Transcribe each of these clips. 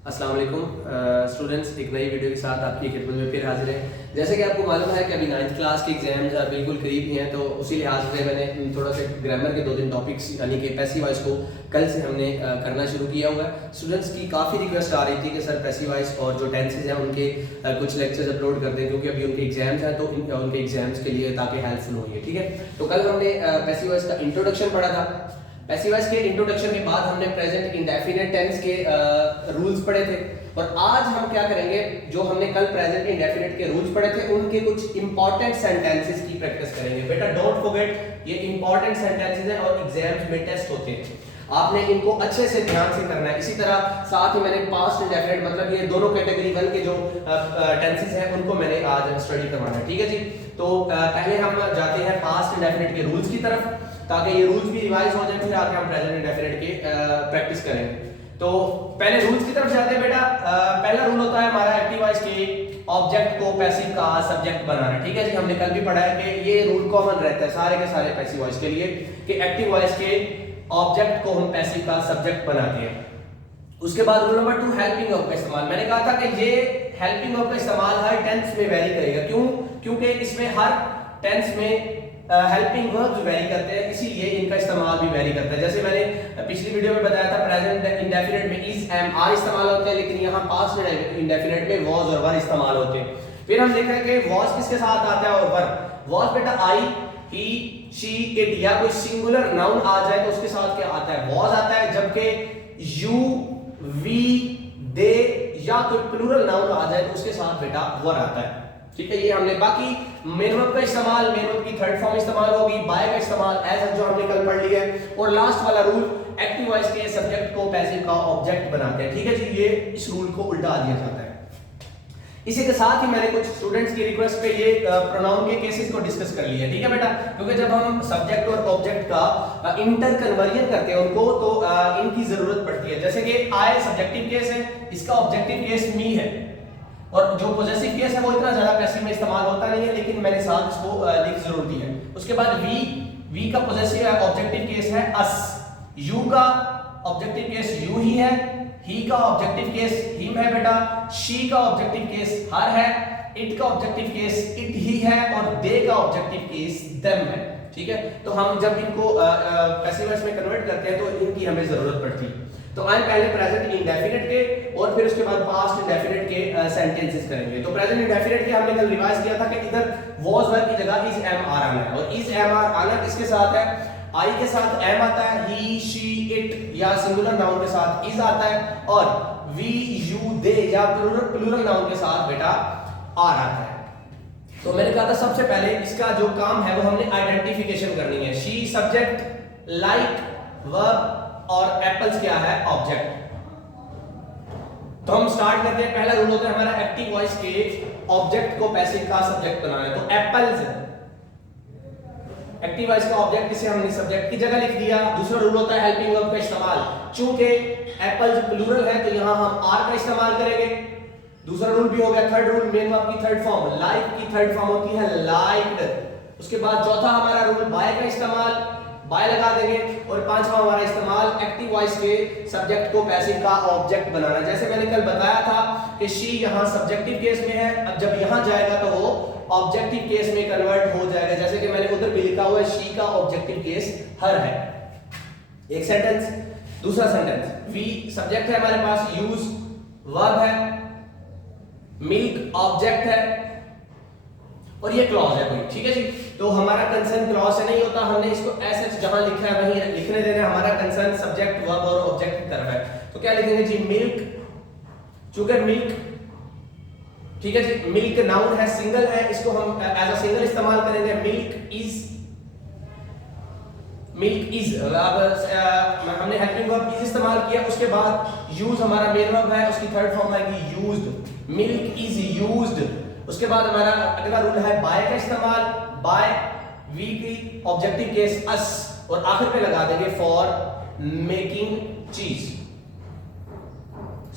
अस्सलाम वालेकुम स्टूडेंट्स, एक नई वीडियो के साथ आपकी खिदमत में फिर हाजिर हैं। जैसे कि आपको मालूम है कि अभी 9th क्लास के एग्जाम्स बिल्कुल करीब ही हैं, तो उसी लिहाज से मैंने थोड़ा सा ग्रामर के 2 दिन टॉपिक्स यानी कि पैसिव वॉइस को कल से हमने करना शुरू किया हुआ है। स्टूडेंट्स की काफ़ी रिक्वेस्ट आ रही थी कि सर पैसिव वॉइस और जो टेंसेज हैं उनके कुछ लेक्चर्स अपलोड कर दें, क्योंकि अभी उनके एग्जाम्स हैं, तो उनके एग्जाम्स के लिए ताकि हेल्पफुल हो ये, ठीक है। तो कल हमने पैसिव वॉइस का इंट्रोडक्शन पढ़ा था। पैसिव वॉइस के इंट्रोडक्शन के बाद हमने प्रेजेंट इंडेफिनिट टेंस के रूल्स पढ़े थे, और आज हम क्या करेंगे, जो हमने कल प्रेजेंट इंडेफिनिट के रूल्स पढ़े थे उनके कुछ इंपॉर्टेंट सेंटेंसेस की प्रैक्टिस करेंगे। बेटा डोंट फॉरगेट, ये इंपॉर्टेंट सेंटेंसेस हैं और एग्जाम्स में टेस्ट होते हैं, आपने इनको अच्छे से ध्यान से करना है। इसी तरह साथ ही मैंने पास्ट इंडेफिनिट मतलब ये दोनों कैटेगरी 1 के जो टेंसेस हैं उनको मैंने आज स्टडी करवाना है, ठीक है जी। तो पहले हम जाते हैं पास्ट इंडेफिनिट के रूल्स की तरफ, ताकि ये रूल्स भी रिवाइज हो जाए, फिर आके हम प्रेजेंट इंडेफिनिट की प्रैक्टिस करेंगे। तो पहले रूल्स की तरफ जाते हैं बेटा। पहला रूल होता है हमारा एक्टिव वॉइस के ऑब्जेक्ट को पैसिव का सब्जेक्ट बनाना, ठीक है जी। हमने कल भी पढ़ा है कि ये रूल कॉमन रहता है सारे के सारे पैसिव वॉइस के लिए कि एक्टिव वॉइस के ऑब्जेक्ट को हम पैसिव का सब्जेक्ट बनाते हैं। उसके बाद रूल नंबर 2, हेल्पिंग वर्ब का इस्तेमाल। मैंने कहा था कि ये हेल्पिंग वर्ब का इस्तेमाल हर टेंस में वेरी करेगा। क्यों? क्योंकि इसमें हर टेंस में हेल्पिंग वर्ब्स वेरी करते हैं, इसीलिए इनका इस्तेमाल भी वेरी करता है। जैसे मैंने पिछली वीडियो में बताया था, प्रेजेंट इंडेफिनिट में इज, एम, आर इस्तेमाल होते हैं, लेकिन यहाँ पास्ट इंडेफिनिट में वॉज और वर इस्तेमाल होते हैं। फिर हम देख रहे हैं कि वॉज किसके साथ आता है और वर। वॉज बेटा आई, ही, शी, इट या कोई सिंगुलर नाउन आ जाए तो उसके साथ क्या आता है? वॉज आता है। जबकि यू, वी, दे या कोई प्लूरल नाउन आ जाए तो उसके साथ बेटा वर आता है, ठीक है। ये हमने बाकी मेन वर्ब का इस्तेमाल, मेन वर्ब की थर्ड फॉर्म इस्तेमाल होगी, बाय का इस्तेमाल एज जो हमने कल पढ़ लिया है। और लास्ट वाला रूल, एक्टिव वॉइस के सब्जेक्ट को पैसिव का ऑब्जेक्ट बनाते हैं, ठीक है जी। ये इस रूल को उल्टा दिया जाता है। इसी के साथ ही मैंने कुछ स्टूडेंट्स की रिक्वेस्ट पे ये प्रोनाउन के केसेस को डिस्कस कर लिया, ठीक है बेटा। क्योंकि जब हम सब्जेक्ट और ऑब्जेक्ट का इंटर कन्वर्जन करते हैं उनको, तो इनकी जरूरत पड़ती है। जैसे कि आई सब्जेक्टिव केस है, इसका ऑब्जेक्टिव केस मी है, और जो पॉजेसिव केस है वो इतना ज्यादा पैसिव में इस्तेमाल होता नहीं है, लेकिन मैंने साथ इसको लिख जरूर दी है। उसके बाद वी का पॉजेसिव है, ऑब्जेक्टिव केस है अस। यू का ऑब्जेक्टिव केस यू ही है। ही का ऑब्जेक्टिव केस हिम है बेटा। शी का ऑब्जेक्टिव केस हर है। इट का ऑब्जेक्टिव केस इट ही है, और दे का ऑब्जेक्टिव केस देम है, ठीक है। तो हम जब इनको पैसिव वॉइस में कन्वर्ट करते हैं तो इनकी हमें जरूरत पड़ती है। तो आए पहले प्रेजेंट इंडेफिनिट के और फिर उसके बाद पास्ट इंडेफिनिट के सेंटेंसेस करेंगे। तो प्रेजेंट इंडेफिनिट के हमने कल रिवाइज किया था कि इधर वॉज वर की जगह इज, एम, आर आना है, और इज, एम, आर आना किसके साथ है? आई के साथ एम आता है, ही, शी, इट या सिंगुलर नाउन के साथ इज आता है, और वी, यू, दे या प्लूरल नाउन के साथ बेटा आर आता है। तो मैंने कहा था सबसे पहले इसका जो काम है वो हमने आइडेंटिफिकेशन करनी है। शी सब्जेक्ट, लाइक वर्ब, और एप्पल्स क्या है? ऑब्जेक्ट। तो हम स्टार्ट करते हैं। पहला रूल होता है हमारा एक्टिव वॉइस के ऑब्जेक्ट को पैसिव का सब्जेक्ट बनाना है। तो एप्पल्स एक्टिव वॉइस का ऑब्जेक्ट किसे हमने सब्जेक्ट की जगह लिख दिया। दूसरा रूल होता है हेल्पिंग वर्ब का इस्तेमाल। चूंकि एप्पल्स प्लूरल है तो यहां हम आर का इस्तेमाल करेंगे। दूसरा रूल भी हो गया। थर्ड रूल, मेन वर्ब की थर्ड फॉर्म, लाइक की थर्ड फॉर्म होती है लाइक्ड। उसके बाद चौथा हमारा रूल बाय का इस्तेमाल, बाय लगा देंगे। और पांचवा हमारा इस्तेमाल एक्टिव वॉइस के सब्जेक्ट को पैसिव का ऑब्जेक्ट बनाना। जैसे मैंने कल बताया था कि शी यहां सब्जेक्टिव केस में है, अब जब यहां जाएगा तो वो ऑब्जेक्टिव केस में कन्वर्ट हो जाएगा। जैसे कि मैंने उधर भी लिखा हुआ है, शी का ऑब्जेक्टिव केस हर है। एक सेंटेंस। दूसरा सेंटेंस, वी सब्जेक्ट है हमारे पास, यूज वर्ब है, मिल्क ऑब्जेक्ट है, और ये क्लॉज है कोई, ठीक है जी। तो हमारा कंसर्न क्लॉज से नहीं होता, हमने इसको ऐसे जहां लिखा है वहीं लिखने देना। हमारा कंसर्न सब्जेक्ट, वर्ब और ऑब्जेक्ट की तरफ है। तो क्या लिखेंगे जी? मिल्क। चूंकि मिल्क, ठीक है जी, मिल्क नाउन है, सिंगल है, इसको हम एज अ सिंगल इस्तेमाल करेंगे। Milk is, milk is. अब हमने हेल्पिंग वर्ब इज इस्तेमाल किया। उसके बाद यूज हमारा मेन वर्ब है, उसकी थर्ड फॉर्म आएगी यूज्ड। Milk is used. उसके बाद हमारा अगला रूल है बाय का इस्तेमाल। बाय, वी की ऑब्जेक्टिव केस अस, और आखिर पे लगा देंगे फॉर मेकिंग चीज।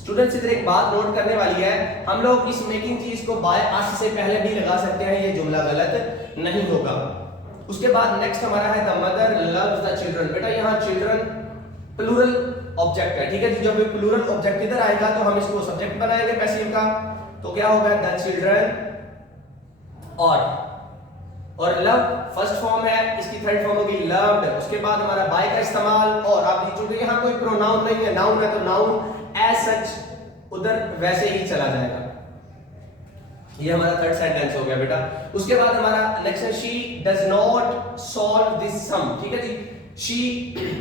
स्टूडेंट्स इधर एक बात नोट करने वाली है, हम लोग इस मेकिंग चीज को बाय अस से पहले भी लगा सकते हैं, ये जुमला गलत नहीं होगा। उसके बाद नेक्स्ट हमारा है the mother loves the children. बेटा यहाँ चिल्ड्रन प्लूरल ऑब्जेक्ट है, ठीक है जी। जब प्लूरल ऑब्जेक्ट इधर आएगा तो हम इसको सब्जेक्ट बनाएंगे पैसिव का, तो क्या होगा द चिल्ड्रन और लव फर्स्ट फॉर्म है, इसकी थर्ड फॉर्म होगी लव्ड। उसके बाद हमारा बाय का इस्तेमाल, और अब चूंकि यहाँ कोई प्रोनाउन नहीं है, नाउन है, तो नाउन एज सच उधर वैसे ही चला जाएगा। ये हमारा थर्ड सेंटेंस हो गया बेटा। उसके बाद हमारा नेक्स्ट है she does not solve this sum, ठीक है जी। शी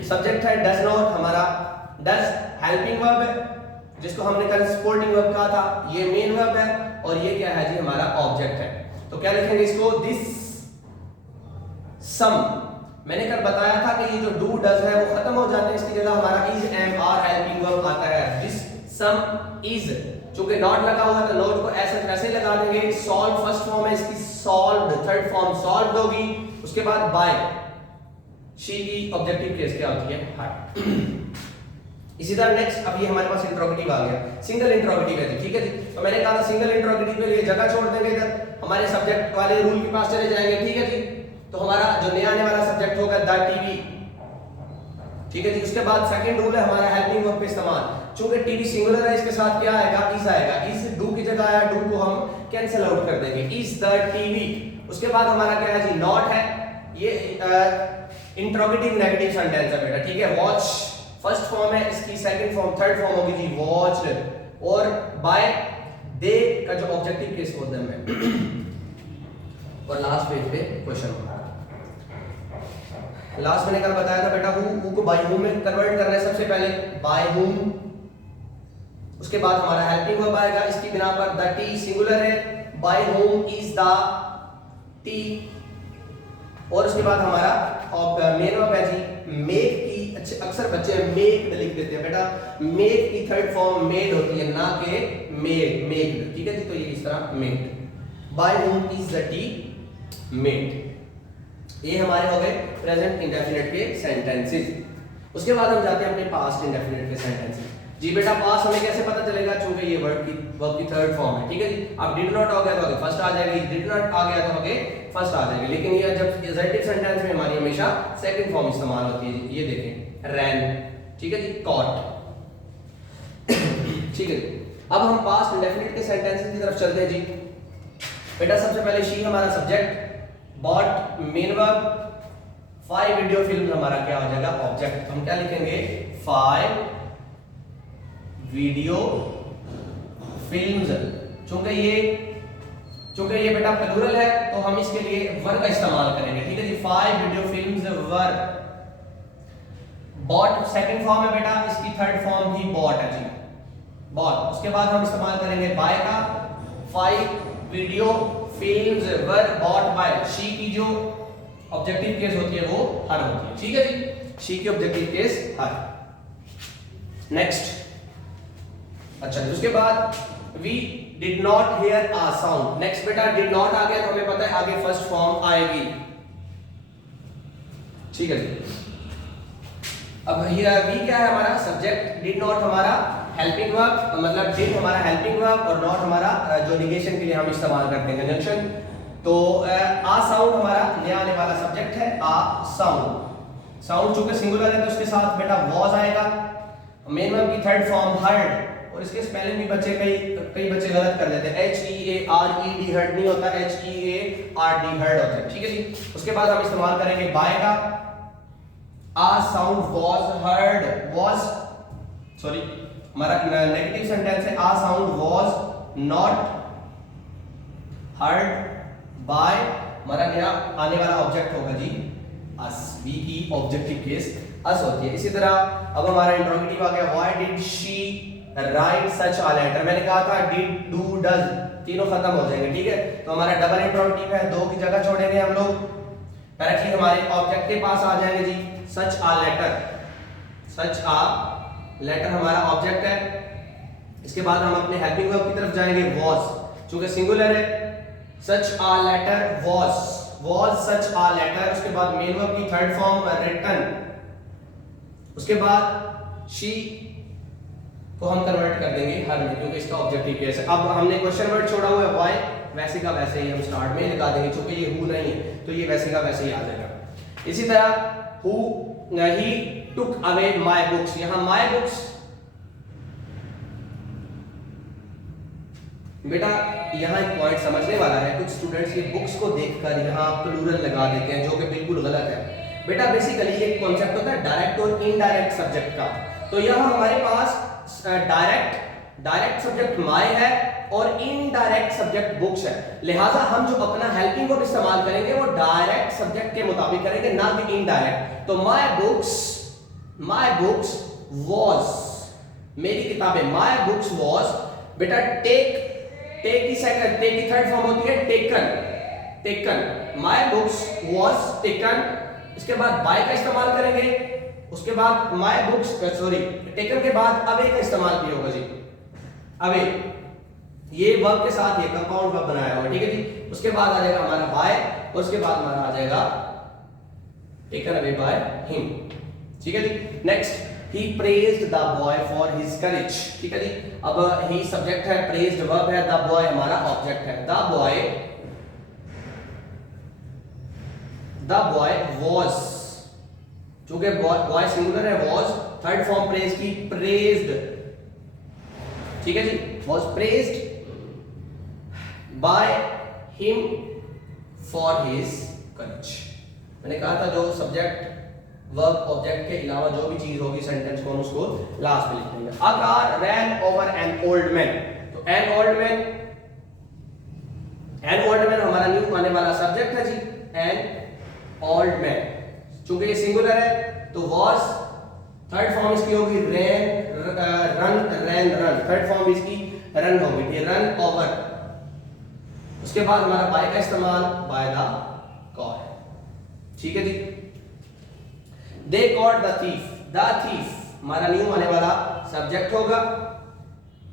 सब्जेक्ट है, डज नॉट हमारा डज हेल्पिंग वर्ब है, जिसको हमने कल सपोर्टिंग वर्ब कहा था, ये मेन वर्ब है, और ये क्या है जी हमारा ऑब्जेक्ट है। तो क्या लिखेंगे इसको, दिस सम। मैंने कल बताया था कि ये जो डू डज है वो खत्म हो जाते हैं, इसकी जगह हमारा is am are helping verb आता है। दिस सम इज, चूंकि नॉट लगा हुआ है तो नॉट को ऐसे वैसे लगा देंगे। सॉल्व फर्स्ट फॉर्म है इसकी, सॉल्व्ड थर्ड फॉर्म सॉल्व्ड होगी। उसके बाद बाय, शी की ऑब्जेक्टिव केस क्या होती है, हाय। इसी तरह नेक्स्ट, अब ये हमारे पास इंट्रोगेटिव आ गया, सिंगल इंट्रोगेटिव है जी, ठीक है जी। तो मैंने कहा था सिंगल इंट्रोगेटिव के लिए जगह छोड़ देंगे इधर, हमारे सब्जेक्ट वाले रूल के पास चले जाएंगे, ठीक है जी। तो हमारा जो नया आने वाला सब्जेक्ट होगा द टीवी, ठीक है जी। उसके बाद सेकंड रूल है हमारा हेल्पिंग वर्ब पे इस्तेमाल, चूंकि टीवी सिंगुलर है इसके साथ क्या आएगा, इज आएगा। इज डू की जगह आया, डू को हम कैंसिल आउट कर देंगे, इज द टीवी। उसके बाद हमारा क्या है जी, नॉट है, ये इंट्रोगेटिव नेगेटिव सेंटेंस है बेटा, ठीक है। वॉच फर्स्ट फॉर्म है इसकी, सेकंड फॉर्म थर्ड फॉर्म होगी जी वॉच्ड, और बाय दे का जो ऑब्जेक्टिव केस होता है और लास्ट पेज पे क्वेश्चन होगा। लास्ट मैंने कल बताया था बेटा, हु को बाय हूम में कन्वर्ट करना है सबसे पहले, बाय हूम। उसके बाद हमारा हेल्पिंग वर्ब आएगा, इसकी बिना पर द टी सिंगुलर है, bye whom is the T. और उसके बाद हमारा मेन वर्ब है जी मेक की, अच्छे अक्सर बच्चे मेक लिख देते हैं बेटा, मेक की थर्ड फॉर्म मेड होती है, ना के मेड, मेक्ड, ठीक है जी। तो ये इस तरह made, bye whom is the T made. ये हमारे हो गए प्रेजेंट इंडेफिनिट के सेंटेंसेस। उसके बाद हम जाते हैं अपने पास्ट इंडेफिनिट के सेंटेंसेस। जी बेटा, पास्ट हमें कैसे पता चलेगा, चूंकि ये वर्ब की थर्ड फॉर्म है, ठीक है जी। अब डिड नॉट हो गया तो आगे फर्स्ट आ जाएगी, डिड नॉट आ गया तो आगे फर्स्ट आ जाएगी। लेकिन ये जब एग्जेक्टिव सेंटेंस में हमारी हमेशा सेकंड फॉर्म इस्तेमाल होती है। ये देखें रैन, ठीक है जी, कॉट, ठीक है। अब हम पास्ट इंडेफिनिट के सेंटेंसेस की तरफ चलते हैं जी। बेटा सबसे पहले शी हमारा subject, bought main verb, 5 video film हमारा क्या हो जाएगा ऑब्जेक्ट। हम क्या लिखेंगे, 5 वीडियो फिल्म्स। चूंकि ये बेटा प्लूरल है तो हम इसके लिए वर का इस्तेमाल करेंगे, ठीक है जी। 5 वीडियो फिल्म्स वर। बॉट सेकंड फॉर्म है बेटा, इसकी थर्ड फॉर्म भी बॉट है जी, बॉट। उसके बाद हम इस्तेमाल करेंगे बाय का, 5 video films were bought by. She की जो ऑब्जेक्टिव केस होती है वो हर होती है, ठीक है जी। शी की ऑब्जेक्टिव केस हर। नेक्स्ट, अच्छा उसके बाद we did not hear a sound. Next बेटा डिड नॉट आ गया तो हमें पता है आगे फर्स्ट फॉर्म आएगी, ठीक है जी। अब ये वी क्या है हमारा सब्जेक्ट, डिड नॉट हमारा हेल्पिंग वर्ब, मतलब डिड हमारा हेल्पिंग वर्ब और नॉट हमारा जो निगेशन के लिए हम इस्तेमाल करते हैं कंजंक्शन। तो आ साउंड हमारा नया आने वाला सब्जेक्ट है, आ साउंड। साउंड चूंकि सिंगुलर है तो उसके साथ बेटा वॉज आएगा। मेन वर्ब की थर्ड फॉर्म हर्ड, और इसके स्पेलिंग भी बच्चे कई बच्चे गलत कर देते हैं, HEARED हर्ड नहीं होता, HEARD हर्ड होता है, ठीक है जी। उसके बाद हम इस्तेमाल करेंगे बाय का, a sound was heard, was sorry हमारा नेगेटिव सेंटेंस है, a sound was not heard by. हमारा नया आने वाला ऑब्जेक्ट होगा जी अस, वी की ऑब्जेक्टिव केस अस होती है। इसी तरह अब हमारा इंट्रोगेटिव आ गया, why did she write such a letter. मैंने कहा था डिड डू डज तीनों खत्म हो जाएंगे, ठीक है। तो हमारा डबल इंट्रोगेटिव है, दो की जगह छोड़ेंगे हम लोग, डायरेक्टली हमारे ऑब्जेक्ट के पास आ जाएंगे जी। Such a letter, such a letter हमारा ऑब्जेक्ट है। इसके बाद हम अपने हेल्पिंग वर्ब की तरफ जाएंगे, वॉज, चूंकि सिंगुलर है, such a letter was such a letter. उसके बाद मेन वर्ब की थर्ड फॉर्म रिटन। उसके बाद शी को हम कन्वर्ट कर देंगे हर में, क्योंकि इसका ऑब्जेक्टिव केस है। अब हमने क्वेश्चन वर्ड छोड़ा हुआ है व्हाई, वैसे का वैसे ही हम स्टार्ट में लगा देंगे, क्योंकि ये हु नहीं है तो ये वैसे का वैसे ही आ जाएगा। इसी तरह who he took away my books. यहां माय बुक्स बेटा यहां एक पॉइंट समझने वाला है। कुछ स्टूडेंट्स ये बुक्स को देखकर यहां प्लूरल लगा देते हैं जो कि बिल्कुल गलत है। बेटा बेसिकली एक कॉन्सेप्ट होता है डायरेक्ट और इनडायरेक्ट सब्जेक्ट का। तो यहां हमारे पास डायरेक्ट सब्जेक्ट माय है और इनडायरेक्ट सब्जेक्ट बुक्स है। लिहाजा हम जो अपना हेल्पिंग वर्ब इस्तेमाल करेंगे वो डायरेक्ट सब्जेक्ट के मुताबिक करेंगे, ना कि इनडायरेक्ट। तो माय बुक्स वॉज, मेरी किताबें, माय बुक्स वॉज। बेटा टेक की थर्ड फॉर्म होती है taken. My books was taken. इसके बाद बाय का इस्तेमाल करेंगे, उसके बाद माय बुक्स टेकन के बाद अवे का इस्तेमाल भी होगा जी। अवे ये वर्ब के साथ ये कंपाउंड वर्ब बनाया हुआ, ठीक है जी। उसके बाद आ जाएगा हमारा बाय और उसके बाद हमारा आ जाएगा टेकन अवे बाय हिम, ठीक है जी। Next he praised the boy for his courage, ठीक है जी। अब he सब्जेक्ट है, praised वर्ब है, the boy हमारा ऑब्जेक्ट है। the boy was, चूंकि बॉय सिंगुलर है, was थर्ड फॉर्म प्रेज की, praised, ठीक है जी। was praised by him for his courage। मैंने कहा था जो सब्जेक्ट वर्ब ऑब्जेक्ट के अलावा जो भी चीज होगी सेंटेंस को हम उसको लास्ट में लिख देंगे। A car rain over an old man. तो एन ओल्ड मैन हमारा न्यू आने वाला सब्जेक्ट है जी। एन ओल्ड मैन चूंकि ये सिंगुलर है तो वॉज थर्ड फॉर्म इसकी होगी रन। थर्ड फॉर्म इसकी रन होगी, ठीक है, रन ओवर। उसके बाद हमारा बाय का इस्तेमाल बाय द कार, ठीक है जी। They caught the thief। The thief हमारा न्यू आने वाला सब्जेक्ट होगा,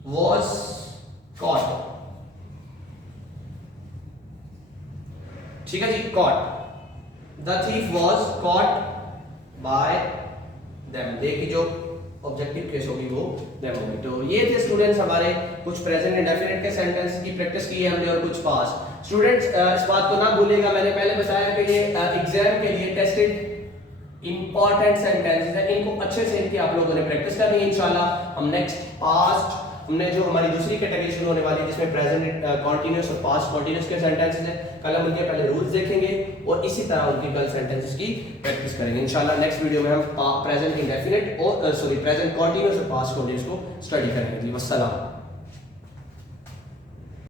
was caught, ठीक है जी, caught। The thief was caught by them। देखिए जो ऑब्जेक्टिव केस होगी वो them होगी। तो ये थे स्टूडेंट्स हमारे कुछ प्रेजेंट इंडेफिनिट के सेंटेंस की प्रैक्टिस की है हमने और कुछ पास। स्टूडेंट्स इस बात को ना भूलिएगा, मैंने पहले बताया कि ये एग्जाम के लिए टेस्टेड इंपॉर्टेंट सेंटेंसेस है, इनको अच्छे से इनकी आप लोगों ने प्रैक्टिस करनी है इंशाल्लाह। हम नेक्स्ट पास्ट हमने जो हमारी दूसरी कैटेगरी शुरू होने वाली है जिसमें प्रेजेंट कॉन्टिन्यूअस और पास्ट कॉन्टिन्यूअस के सेंटेंसेस हैं, कल हम उनके पहले रूल्स देखेंगे और इसी तरह उनकी कल सेंटेंसेस की प्रैक्टिस करेंगे इंशाल्लाह। नेक्स्ट वीडियो में हम प्रेजेंट इंडेफिनिट और प्रेजेंट कॉन्टिन्यूअस और पास्ट कॉन्टिन्यूअस को स्टडी करेंगे जी। वस्सलाम।